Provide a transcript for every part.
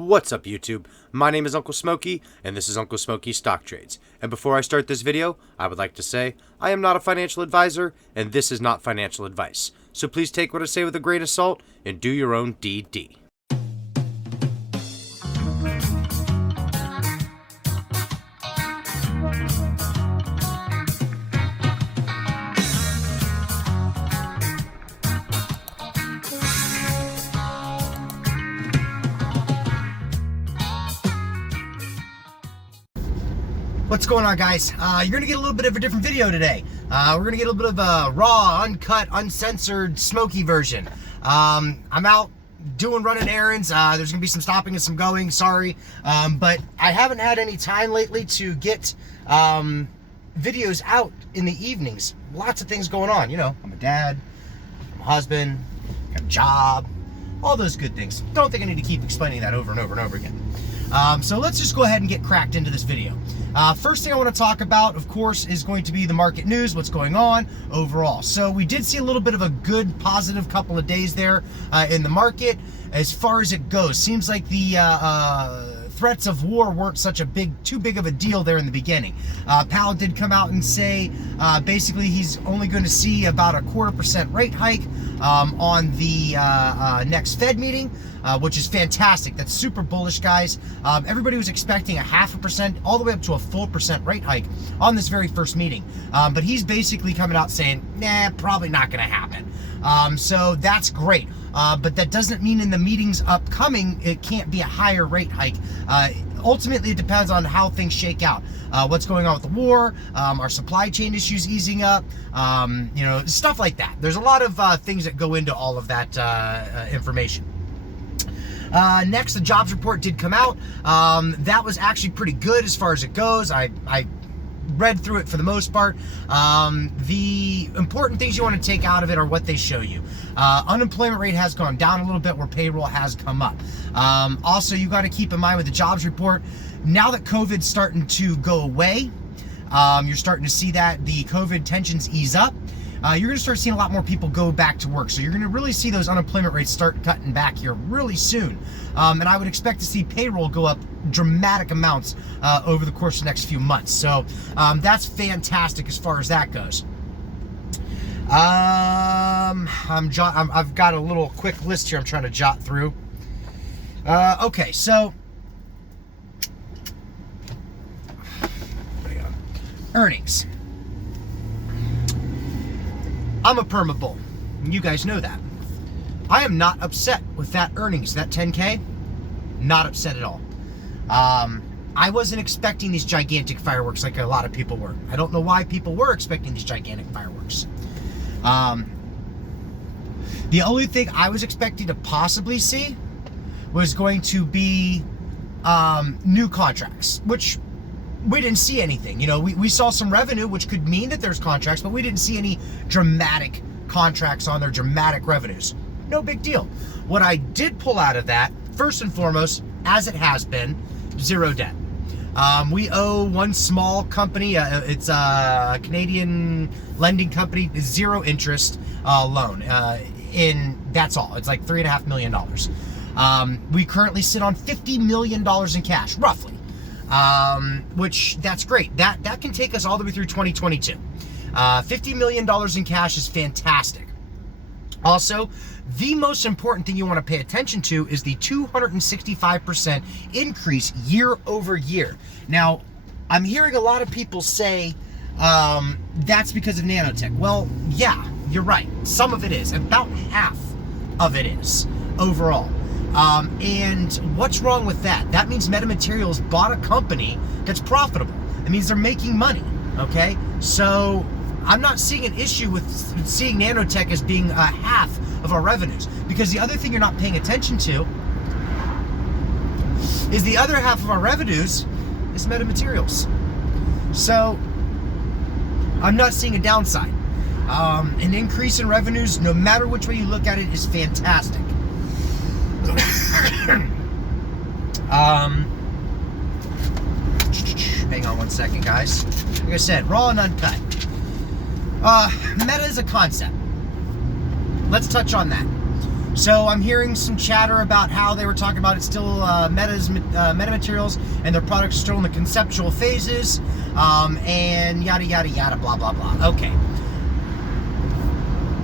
What's up YouTube? My name is Uncle Smokey and this is Uncle Smokey Stock Trades. And before I start this video, I would like to say I am not a financial advisor and this is not financial advice. So please take what I say with a grain of salt and do your own DD. What's going on, guys? You're gonna get a little bit of a different video today. We're gonna get a little bit of a raw, uncut, uncensored, smoky version. I'm out running errands. There's gonna be some stopping and some going, sorry. But I haven't had any time lately to get videos out in the evenings. Lots of things going on. You know, I'm a dad, I'm a husband, got a job, all those good things. Don't think I need to keep explaining that over and over and over again. So let's just go ahead and get cracked into this video. First thing I want to talk about, of course, is going to be the market news, what's going on overall. So we did see a little bit of a good, positive couple of days there in the market as far as it goes. Seems like the threats of war weren't too big of a deal there in the beginning. Powell did come out and say basically he's only going to see about a 0.25% rate hike on the next Fed meeting, which is fantastic. That's super bullish, guys. Everybody was expecting a 0.5% all the way up to a full % rate hike on this very first meeting. But he's basically coming out saying, nah, probably not going to happen. So that's great. But that doesn't mean in the meetings upcoming, it can't be a higher rate hike. Ultimately, it depends on how things shake out. What's going on with the war, our supply chain issues easing up, you know, stuff like that. There's a lot of things that go into all of that information. Next, the jobs report did come out. That was actually pretty good as far as it goes. I read through it for the most part. The important things you want to take out of it are what they show you. Unemployment rate has gone down a little bit where payroll has come up. Also, you got to keep in mind with the jobs report, now that COVID's starting to go away, you're starting to see that the COVID tensions ease up. You're going to start seeing a lot more people go back to work. So you're going to really see those unemployment rates start cutting back here really soon. And I would expect to see payroll go up dramatic amounts over the course of the next few months. So that's fantastic as far as that goes. I've got a little quick list here I'm trying to jot through. Okay, so earnings. I'm a perma bull. You guys know that. I am not upset with that earnings, that 10K. Not upset at all. I wasn't expecting these gigantic fireworks like a lot of people were. I don't know why people were expecting these gigantic fireworks. The only thing I was expecting to possibly see was going to be new contracts, which we didn't see anything. You know, we saw some revenue, which could mean that there's contracts, but we didn't see any dramatic contracts on their dramatic revenues. No big deal. What I did pull out of that, first and foremost, as it has been, zero debt. We owe one small company, it's a Canadian lending company, zero interest loan. That's all. It's like $3.5 million. We currently sit on $50 million in cash, roughly. Which that's great. That can take us all the way through 2022. $50 million in cash is fantastic. Also, the most important thing you want to pay attention to is the 265% increase year over year. Now, I'm hearing a lot of people say that's because of nanotech. Well, yeah, you're right. Some of it is. About half of it is overall. And what's wrong with that? That means MetaMaterials bought a company that's profitable. It means they're making money, okay? So I'm not seeing an issue with seeing nanotech as being half of our revenues, because the other thing you're not paying attention to is the other half of our revenues is MetaMaterials. So I'm not seeing a downside. An increase in revenues, no matter which way you look at it, is fantastic. Hang on one second, guys. Like I said, raw and uncut. Meta is a concept. Let's touch on that. So I'm hearing some chatter about how they were talking about it's still Meta Materials and their products are still in the conceptual phases, and yada yada yada, blah blah blah. Okay.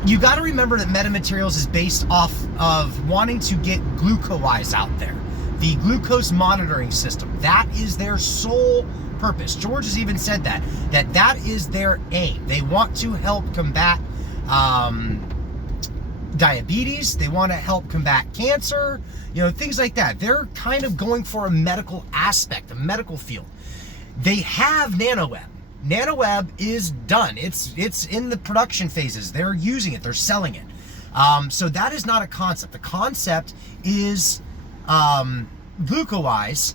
You got to remember that Meta Materials is based off of wanting to get GlucoWise out there, the glucose monitoring system. That is their sole purpose. George has even said that is their aim. They want to help combat diabetes. They want to help combat cancer, things like that. They're kind of going for a medical aspect, a medical field. They have NanoWeb. NanoWeb is done. It's in the production phases. They're using it. They're selling it. So that is not a concept. The concept is GlucoWise,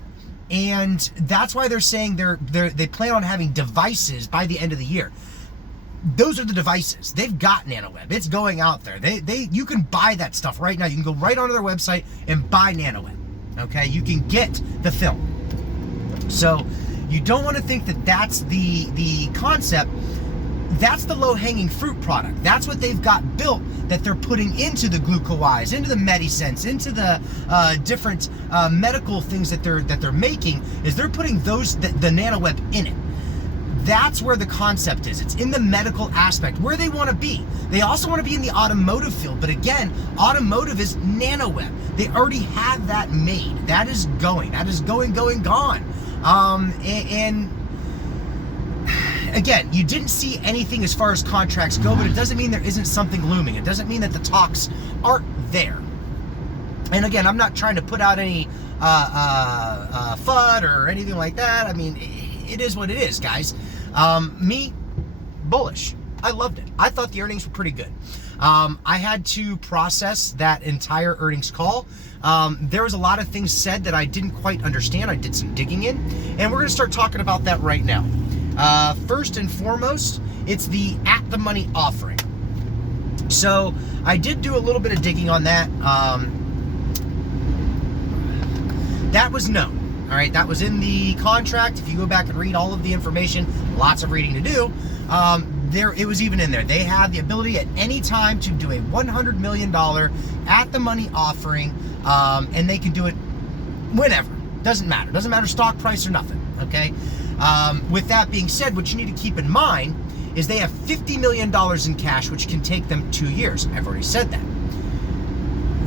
and that's why they're saying they plan on having devices by the end of the year. Those are the devices. They've got NanoWeb. It's going out there. You can buy that stuff right now. You can go right onto their website and buy NanoWeb. Okay, you can get the film. So you don't want to think that that's the concept. That's the low-hanging fruit product. That's what they've got built that they're putting into the GlucoWise, into the MediSense, into the different medical things that they're making. Is they're putting the NanoWeb in it. That's where the concept is. It's in the medical aspect, where they want to be. They also want to be in the automotive field, but again, automotive is NanoWeb. They already have that made. That is going. That is going, gone. And again, you didn't see anything as far as contracts go, but it doesn't mean there isn't something looming. It doesn't mean that the talks aren't there. And again, I'm not trying to put out any FUD or anything like that. I mean, it is what it is, guys. Me, bullish. I loved it. I thought the earnings were pretty good. I had to process that entire earnings call. There was a lot of things said that I didn't quite understand. I did some digging in, and we're going to start talking about that right now. First and foremost, it's the at-the-money offering. So I did do a little bit of digging on that. That was known. All right, that was in the contract. If you go back and read all of the information, lots of reading to do. It was even in there. They have the ability at any time to do a $100 million at-the-money offering, and they can do it whenever. Doesn't matter. Doesn't matter stock price or nothing, okay? With that being said, what you need to keep in mind is they have $50 million in cash, which can take them 2 years. I've already said that.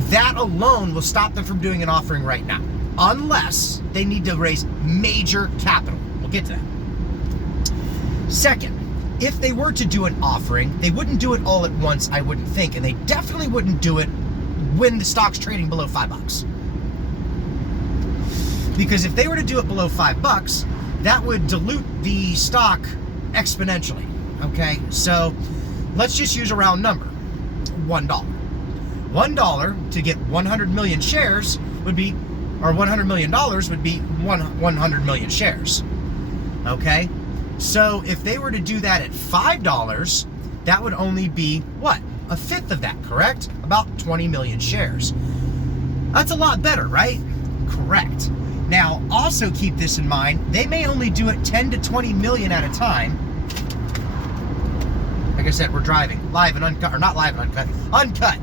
That alone will stop them from doing an offering right now, unless they need to raise major capital. We'll get to that. Second, if they were to do an offering, they wouldn't do it all at once, I wouldn't think, and they definitely wouldn't do it when the stock's trading below $5. Because if they were to do it below $5, that would dilute the stock exponentially, okay? So let's just use a round number, $1. $1 to get 100 million shares would be, or $100 million would be 100 million shares, okay? So if they were to do that at $5, that would only be, what? A fifth of that, correct? About 20 million shares. That's a lot better, right? Correct. Now, also keep this in mind, they may only do it 10 to 20 million at a time. Like I said, we're driving live and uncut, or not live and uncut, uncut.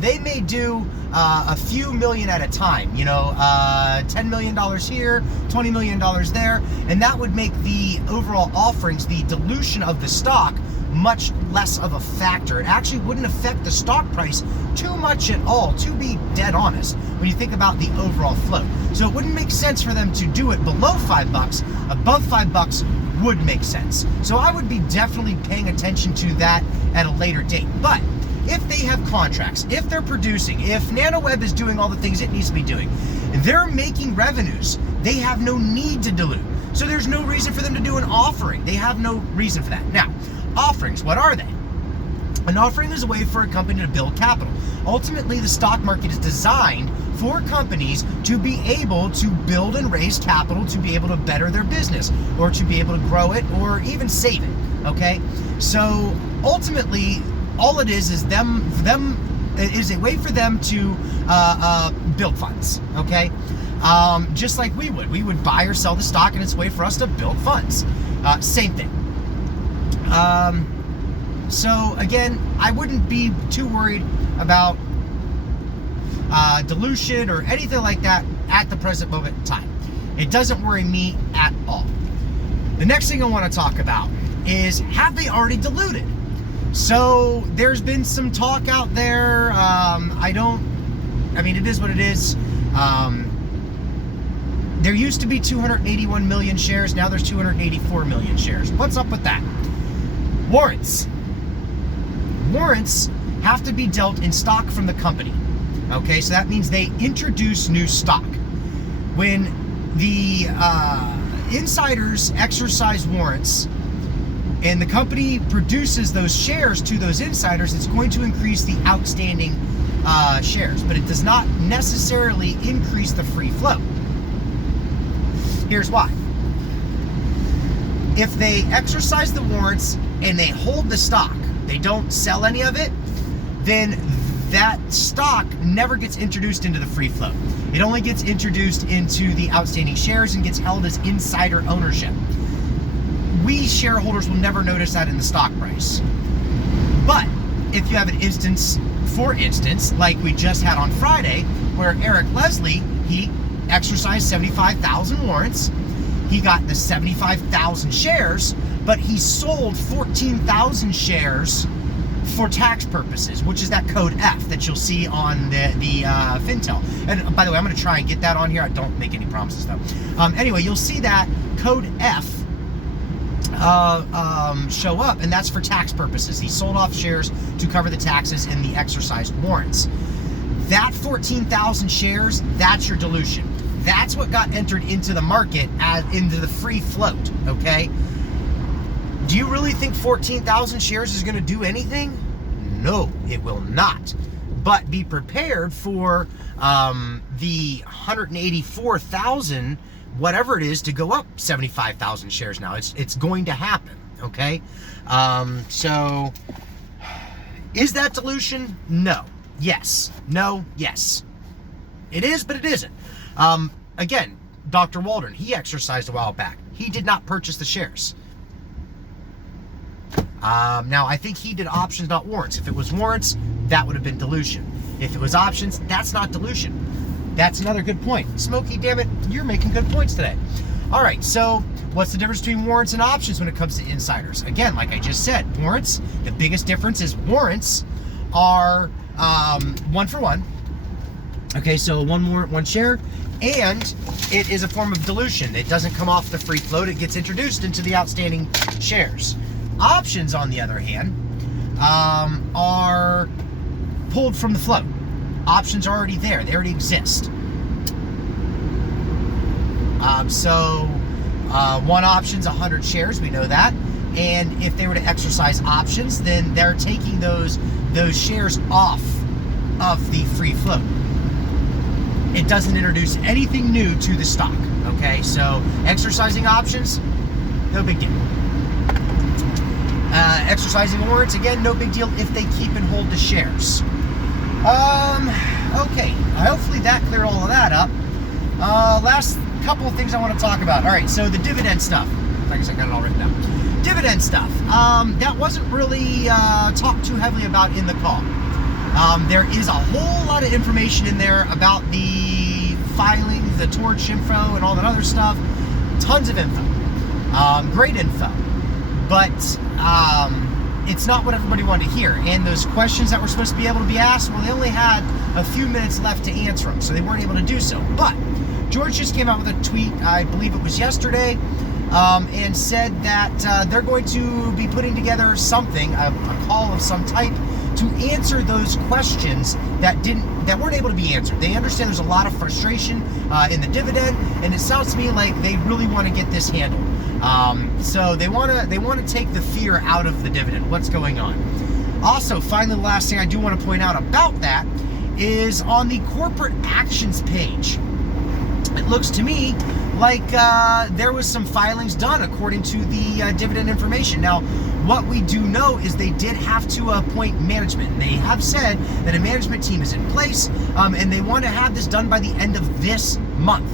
They may do a few million at a time, $10 million here, $20 million there, and that would make the overall offerings, the dilution of the stock, much less of a factor. It actually wouldn't affect the stock price too much at all, to be dead honest, when you think about the overall flow. So it wouldn't make sense for them to do it below $5. Above $5 would make sense. So I would be definitely paying attention to that at a later date. But if they have contracts, if they're producing, if NanoWeb is doing all the things it needs to be doing, they're making revenues, they have no need to dilute. So there's no reason for them to do an offering. They have no reason for that. Now, offerings, what are they? An offering is a way for a company to build capital. Ultimately, the stock market is designed for companies to be able to build and raise capital to be able to better their business, or to be able to grow it, or even save it, okay? So ultimately, all it is a way for them to build funds, okay? Just like we would buy or sell the stock, and it's a way for us to build funds. Same thing. So again, I wouldn't be too worried about dilution or anything like that at the present moment in time. It doesn't worry me at all. The next thing I want to talk about is, have they already diluted? So there's been some talk out there. It is what it is. There used to be 281 million shares. Now there's 284 million shares. What's up with that? Warrants. Warrants have to be dealt in stock from the company. Okay, so that means they introduce new stock. When the insiders exercise warrants and the company produces those shares to those insiders, it's going to increase the outstanding shares, but it does not necessarily increase the free float. Here's why. If they exercise the warrants and they hold the stock, they don't sell any of it, then that stock never gets introduced into the free float. It only gets introduced into the outstanding shares and gets held as insider ownership. We shareholders will never notice that in the stock price. But if you have an instance, for instance, like we just had on Friday, where Eric Leslie, he exercised 75,000 warrants, he got the 75,000 shares, but he sold 14,000 shares for tax purposes, which is that code F that you'll see on the Fintel. And by the way, I'm going to try and get that on here. I don't make any promises though. Anyway, you'll see that code F show up, and that's for tax purposes. He sold off shares to cover the taxes in the exercised warrants. That 14,000 shares, that's your dilution. That's what got entered into the market into the free float, okay? Do you really think 14,000 shares is going to do anything? No, it will not. But be prepared for the 184,000, whatever it is, to go up 75,000 shares now. It's going to happen, okay? So, is that dilution? No. Yes. No. Yes. It is, but it isn't. Again, Dr. Waldron, he exercised a while back. He did not purchase the shares. Now, I think he did options, not warrants. If it was warrants, that would have been dilution. If it was options, that's not dilution. That's another good point. Smokey, damn it, you're making good points today. All right, so what's the difference between warrants and options when it comes to insiders? Again, like I just said, warrants, the biggest difference is warrants are 1 for 1. Okay, so one warrant, one share, and it is a form of dilution. It doesn't come off the free float. It gets introduced into the outstanding shares. Options, on the other hand, are pulled from the float. Options are already there. They already exist. One option's 100 shares. We know that. And if they were to exercise options, then they're taking those shares off of the free float. It doesn't introduce anything new to the stock. Okay, so exercising options, no big deal. Exercising warrants, again, no big deal if they keep and hold the shares. Okay, hopefully that cleared all of that up. Last couple of things I want to talk about. All right, so the dividend stuff. Like I said, I got it all written down. Dividend stuff. That wasn't really talked too heavily about in the call. There is a whole lot of information in there about the filings, the torch info, and all that other stuff. Tons of info. Great info. But it's not what everybody wanted to hear. And those questions that were supposed to be able to be asked, well, they only had a few minutes left to answer them, so they weren't able to do so. But George just came out with a tweet, I believe it was yesterday, and said that they're going to be putting together something, a call of some type, to answer those questions that weren't able to be answered. They understand there's a lot of frustration in the dividend, and it sounds to me like they really want to get this handled. So they want to take the fear out of the dividend. What's going on? Also, finally, the last thing I do want to point out about that is on the corporate actions page. It looks to me like there was some filings done according to the dividend information. Now, what we do know is they did have to appoint management. They have said that a management team is in place, and they want to have this done by the end of this month.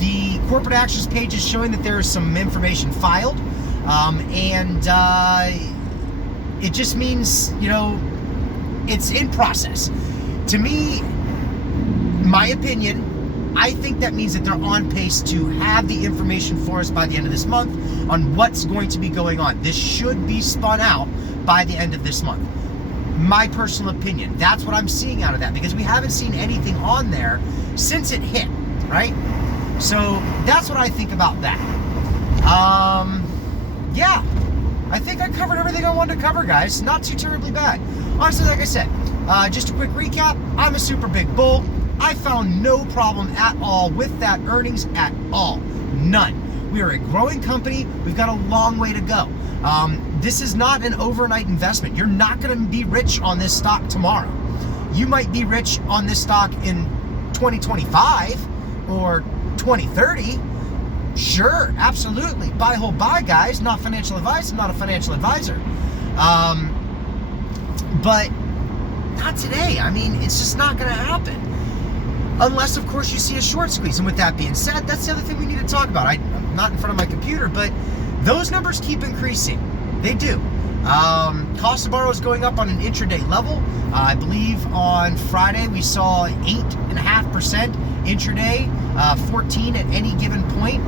The corporate actions page is showing that there is some information filed, and it just means, you know, it's in process. To me, my opinion, I think that means that they're on pace to have the information for us by the end of this month on what's going to be going on. This should be spun out by the end of this month. My personal opinion. That's what I'm seeing out of that, because we haven't seen anything on there since it hit, right? So that's what I think about that. Yeah, I think I covered everything I wanted to cover, guys. Not too terribly bad. Honestly, like I said, just a quick recap. I'm a super big bull. I found no problem at all with that earnings at all. None. We are a growing company. We've got a long way to go. This is not an overnight investment. You're not going to be rich on this stock tomorrow. You might be rich on this stock in 2025 or 2030. Sure, absolutely. Buy, hold, buy, guys. Not financial advice. I'm not a financial advisor. But not today. I mean, it's just not going to happen. Unless, of course, you see a short squeeze. And with that being said, that's the other thing we need to talk about. I'm not in front of my computer, but those numbers keep increasing. They do. Cost to borrow is going up on an intraday level. I believe on Friday we saw 8.5% intraday, 14 at any given point.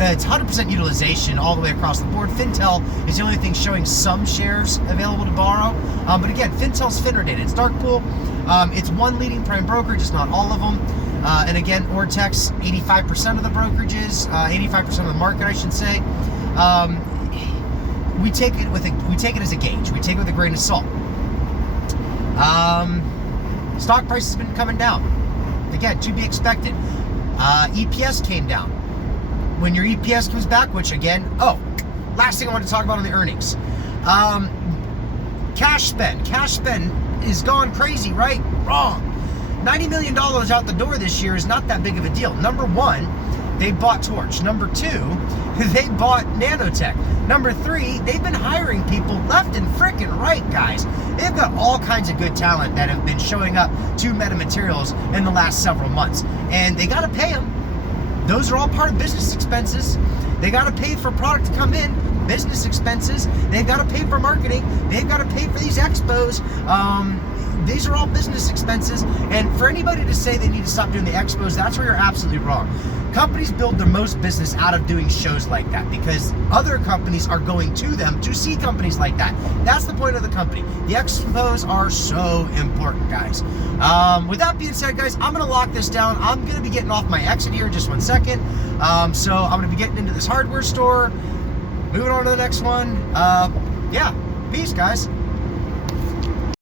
It's 100% utilization all the way across the board. Fintel is the only thing showing some shares available to borrow. But again, Fintel's FINRA data. It's dark pool. It's one leading prime brokerage. It's not all of them. And again, Ortex, 85% of the brokerages, 85% of the market, I should say. We take it as a gauge. We take it with a grain of salt. Stock price has been coming down. Again, to be expected. EPS came down. When your EPS comes back, which again, last thing I want to talk about on the earnings. Cash spend is gone crazy, right? Wrong. $90 million out the door this year is not that big of a deal. Number one, they bought Torch. Number two, they bought Nanotech. Number three, they've been hiring people left and frickin' right, guys. They've got all kinds of good talent that have been showing up to Metamaterials in the last several months. And they got to pay them. Those are all part of business expenses. They got to pay for product to come in, business expenses. They've got to pay for marketing. They've got to pay for these expos. These are all business expenses. And for anybody to say they need to stop doing the expos, that's where you're absolutely wrong. Companies build their most business out of doing shows like that because other companies are going to them to see companies like that. That's the point of the company. The expos are so important, guys. With that being said, guys, I'm going to lock this down. I'm going to be getting off my exit here in just 1 second. So I'm going to be getting into this hardware store. Moving on to the next one. Yeah, peace, guys.